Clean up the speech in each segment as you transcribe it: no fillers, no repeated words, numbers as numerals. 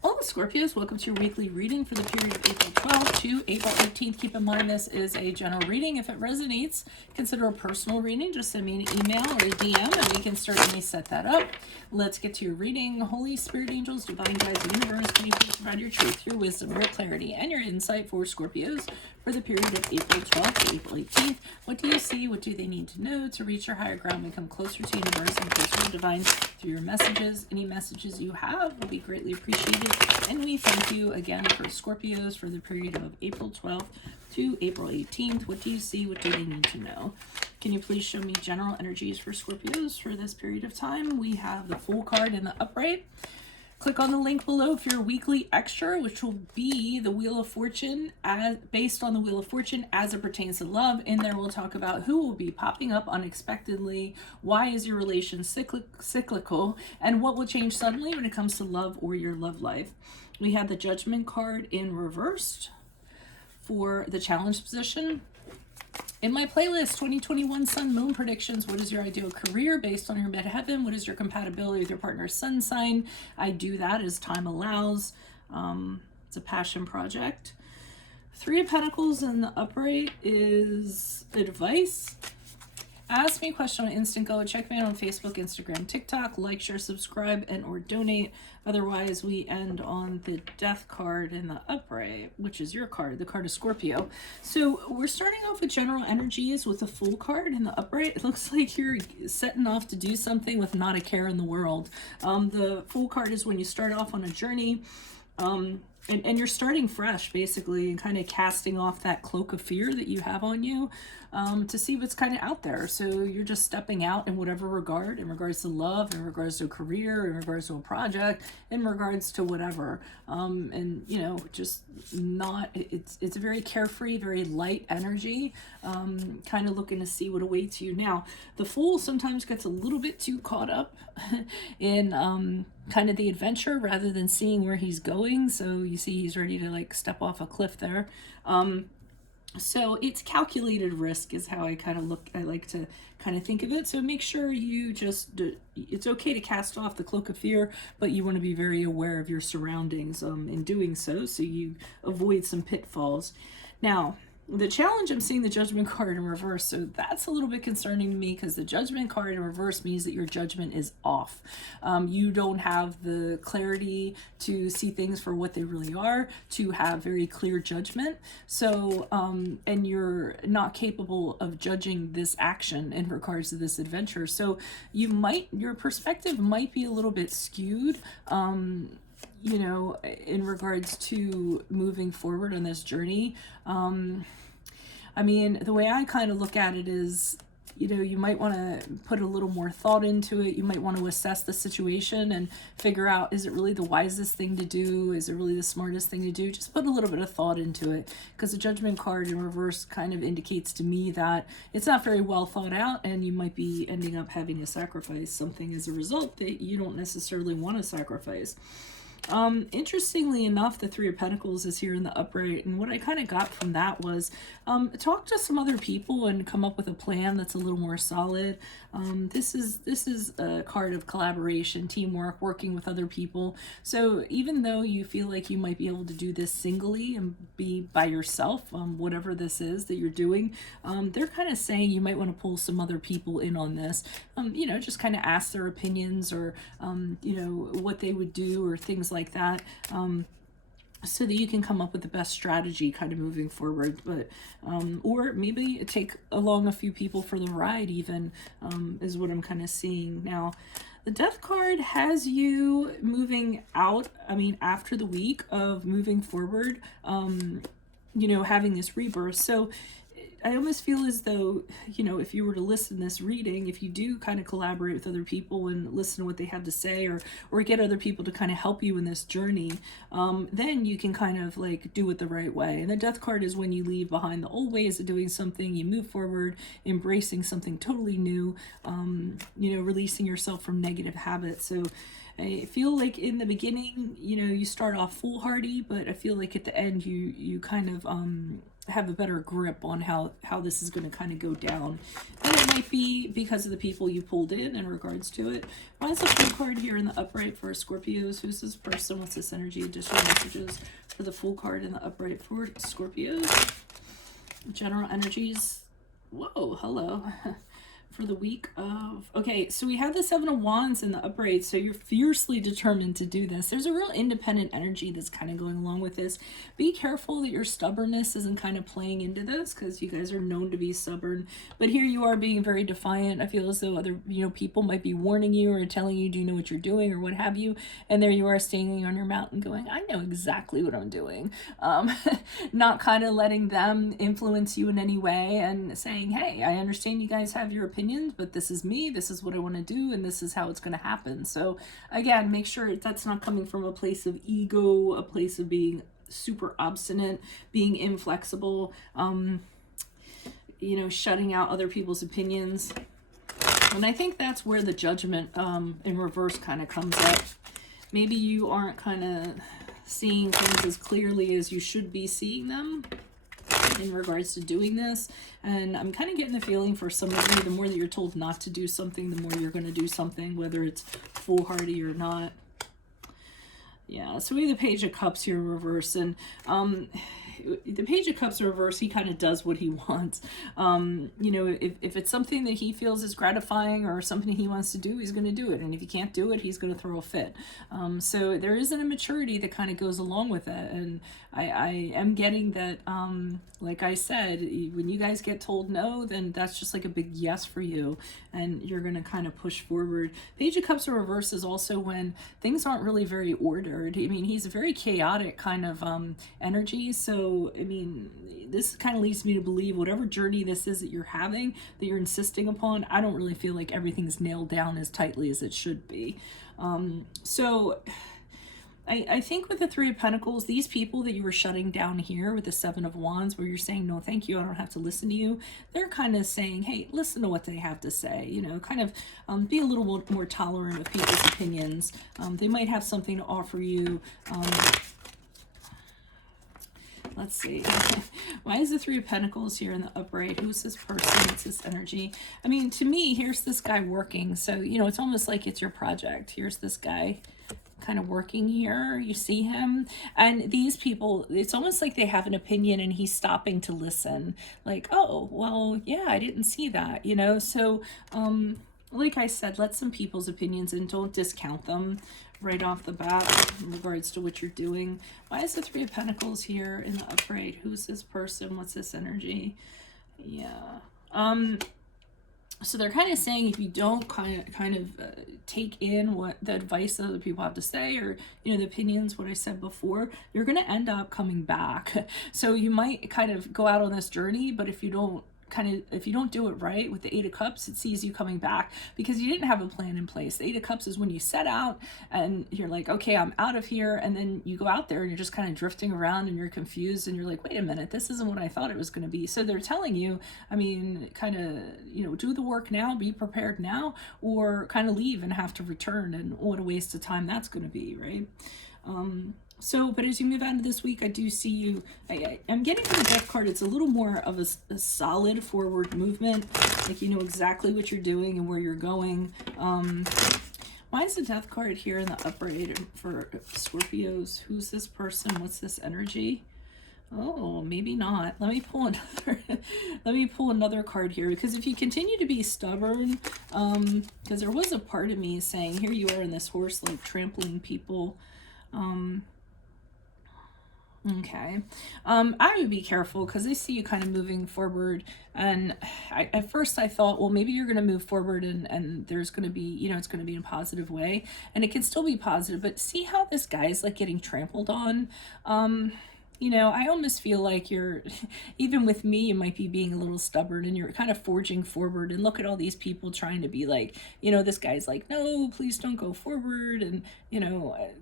Hello, Scorpios. Welcome to your weekly reading for the period of April 12th to April 18th. Keep in mind this is a general reading. If it resonates, consider a personal reading. Just send me an email or a DM and we can certainly set that up. Let's get to your reading. Holy Spirit, angels, divine guides, universe, can you please provide your truth, your wisdom, your clarity, and your insight for Scorpios for the period of April 12th to April 18th. What do you see? What do they need to know to reach your higher ground and come closer to universe and closer to divine through your messages? Any messages you have will be greatly appreciated. And we thank you again for Scorpios for the period of April 12th to April 18th. What do you see? What do they need to know? Can you please show me general energies for Scorpios for this period of time? We have the Fool card in the upright. Click on the link below for your weekly extra, which will be the Wheel of Fortune, based on the Wheel of Fortune as it pertains to love. In there, we'll talk about who will be popping up unexpectedly, why is your relation cyclical, and what will change suddenly when it comes to love or your love life. We had the Judgment card in reversed for the challenge position. In my playlist, 2021 Sun Moon predictions. What is your ideal career based on your midheaven? What is your compatibility with your partner's sun sign? I do that as time allows. It's a passion project. Three of Pentacles in the upright is advice. Ask me a question on Instant Go. Check me out on Facebook, Instagram, TikTok. Like, share, subscribe, and or donate. Otherwise, we end on the Death card in the upright, which is your card, the card of Scorpio. So we're starting off with general energies with the Fool card in the upright. It looks like you're setting off to do something with not a care in the world. The Fool card is when you start off on a journey. And you're starting fresh, basically, and kind of casting off that cloak of fear that you have on you to see what's kind of out there. So you're just stepping out in whatever regard, in regards to love, in regards to a career, in regards to a project, in regards to whatever. And, you know, just not, it's a very carefree, very light energy, kind of looking to see what awaits you. Now, the Fool sometimes gets a little bit too caught up in kind of the adventure rather than seeing where he's going. So you see he's ready to like step off a cliff there. So it's calculated risk is how I kind of look. I like to kind of think of it. So make sure you just, it's okay to cast off the cloak of fear, but you want to be very aware of your surroundings in doing so you avoid some pitfalls. Now, the challenge, I'm seeing the Judgment card in reverse, so that's a little bit concerning to me because the Judgment card in reverse means that your judgment is off. You don't have the clarity to see things for what they really are, to have very clear judgment. So, and you're not capable of judging this action in regards to this adventure. So your perspective might be a little bit skewed. You know, in regards to moving forward on this journey. I mean, the way I kind of look at it is, you know, you might want to put a little more thought into it. You might want to assess the situation and figure out, is it really the wisest thing to do? Is it really the smartest thing to do? Just put a little bit of thought into it, because the Judgment card in reverse kind of indicates to me that it's not very well thought out and you might be ending up having to sacrifice something as a result that you don't necessarily want to sacrifice. Interestingly enough, the Three of Pentacles is here in the upright, and what I kind of got from that was talk to some other people and come up with a plan that's a little more solid. This is a card of collaboration, teamwork, working with other people. So even though you feel like you might be able to do this singly and be by yourself, whatever this is that you're doing, they're kind of saying you might want to pull some other people in on this. You know, just kind of ask their opinions or you know, what they would do or things like that, so that you can come up with the best strategy kind of moving forward. But or maybe take along a few people for the ride even, is what I'm kind of seeing. Now, the Death card has you moving out, I mean, after the week of moving forward, you know, having this rebirth. So I almost feel as though, you know, if you were to listen to this reading, if you do kind of collaborate with other people and listen to what they have to say, or get other people to kind of help you in this journey, then you can kind of like do it the right way. And the Death card is when you leave behind the old ways of doing something, you move forward, embracing something totally new, you know, releasing yourself from negative habits. So I feel like in the beginning, you know, you start off foolhardy, but I feel like at the end you kind of have a better grip on how this is going to kind of go down. And it might be because of the people you pulled in regards to it. Why is the full card here in the upright for Scorpios? Who's this person? What's this energy? Additional messages for the full card in the upright for Scorpios. General energies. Whoa, hello. For the week of, okay, so we have the Seven of Wands in the upright, so you're fiercely determined to do this. There's a real independent energy that's kind of going along with this. Be careful that your stubbornness isn't kind of playing into this, because you guys are known to be stubborn, but here you are being very defiant. I feel as though other, people might be warning you or telling you, do you know what you're doing, or what have you, and there you are standing on your mountain going, I know exactly what I'm doing. Not kind of letting them influence you in any way, and saying, hey, I understand you guys have your opinions, but this is me, this is what I want to do, and this is how it's going to happen. So again, make sure that's not coming from a place of ego, a place of being super obstinate, being inflexible, shutting out other people's opinions. And I think that's where the Judgment in reverse kind of comes up. Maybe you aren't kind of seeing things as clearly as you should be seeing them in regards to doing this. And I'm kind of getting the feeling for some of you, the more that you're told not to do something, the more you're going to do something, whether it's foolhardy or not. Yeah, so we have the Page of Cups here in reverse, and the Page of Cups in reverse, he kind of does what he wants. If it's something that he feels is gratifying or something he wants to do, he's going to do it. And if he can't do it, he's going to throw a fit. So there is an immaturity that kind of goes along with it. And I am getting that, like I said, when you guys get told no, then that's just like a big yes for you. And you're going to kind of push forward. Page of Cups in reverse is also when things aren't really very ordered. I mean, he's a very chaotic kind of energy. So, I mean, this kind of leads me to believe whatever journey this is that you're having, that you're insisting upon, I don't really feel like everything's nailed down as tightly as it should be. I think with the Three of Pentacles, these people that you were shutting down here with the Seven of Wands, where you're saying, no, thank you, I don't have to listen to you. They're kind of saying, hey, listen to what they have to say, kind of be a little more tolerant of people's opinions. They might have something to offer you. Let's see. Why is the Three of Pentacles here in the upright? Who's this person? What's this energy? I mean, to me, here's this guy working. So, it's almost like it's your project. Here's this guy kind of working here. You see him. And these people, it's almost like they have an opinion and he's stopping to listen. Like, oh, well, yeah, I didn't see that, So, like I said, let some people's opinions and don't discount them right off the bat in regards to what you're doing. Why is the Three of Pentacles here in the upright? Who's this person? What's this energy? Yeah. So they're kind of saying if you don't kind of take in what the advice that other people have to say, or the opinions, what I said before, you're going to end up coming back. So you might kind of go out on this journey, but if you don't do it right with the Eight of Cups, it sees you coming back because you didn't have a plan in place. The Eight of Cups is when you set out and you're like, okay, I'm out of here. And then you go out there and you're just kind of drifting around and you're confused and you're like, wait a minute, this isn't what I thought it was going to be. So they're telling you, I mean, kind of, do the work now, be prepared now, or kind of leave and have to return. And what a waste of time that's going to be, right? But as you move out of this week, I do see you, I'm getting from the death card, it's a little more of a solid forward movement, like you know exactly what you're doing and where you're going. Why is the death card here in the upright for Scorpios? Who's this person? What's this energy? Oh, maybe not. Let me pull another card here, because if you continue to be stubborn, because there was a part of me saying, here you are in this horse, like trampling people. Okay. I would be careful because I see you kind of moving forward, and at first I thought, well, maybe you're going to move forward and there's going to be, it's going to be in a positive way, and it can still be positive, but see how this guy's like getting trampled on. I almost feel like you're, even with me, you might be being a little stubborn and you're kind of forging forward, and look at all these people trying to be like, this guy's like, no, please don't go forward. And,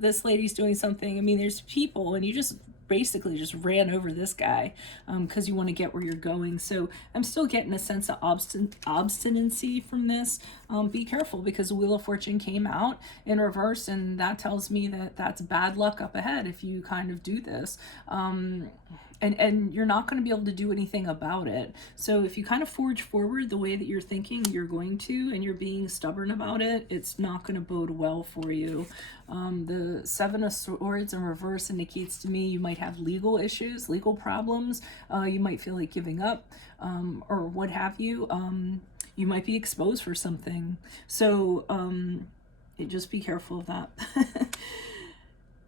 this lady's doing something. I mean, there's people, and you just basically just ran over this guy because you want to get where you're going. So I'm still getting a sense of obstinacy from this. Be careful, because the Wheel of Fortune came out in reverse, and that tells me that that's bad luck up ahead if you kind of do this. and you're not going to be able to do anything about it. So if you kind of forge forward the way that you're thinking you're going to, and you're being stubborn about it, it's not going to bode well for you. The Seven of Swords in reverse indicates to me you might have legal issues, legal problems. You might feel like giving up, or what have you. You might be exposed for something. So just be careful of that.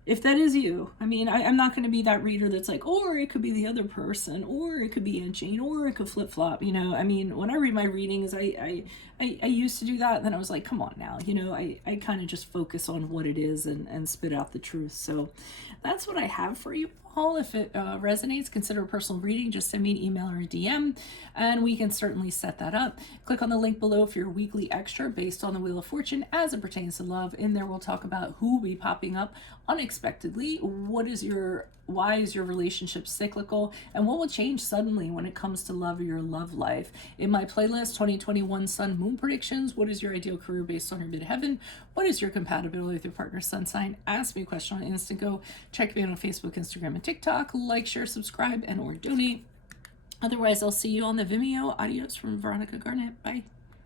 If that is you, I mean, I'm not going to be that reader that's like, or it could be the other person, or it could be Aunt Jane, or it could flip flop. You know, I mean, when I read my readings, I used to do that. And then I was like, come on now, you know, I kind of just focus on what it is and spit out the truth. So that's what I have for you all. If it resonates, consider a personal reading. Just send me an email or a DM, and we can certainly set that up. Click on the link below for your weekly extra based on the Wheel of Fortune as it pertains to love. In there, we'll talk about who will be popping up unexpectedly. Why is your relationship cyclical, and what will change suddenly when it comes to love or your love life? In my playlist, 2021 Sun Moon Predictions, what is your ideal career based on your midheaven? What is your compatibility with your partner's sun sign? Ask me a question on Instant Go. Check me out on Facebook, Instagram, and TikTok. Like, share, subscribe, and or donate. Otherwise, I'll see you on the Vimeo. Adios from Veronica Garnett. Bye.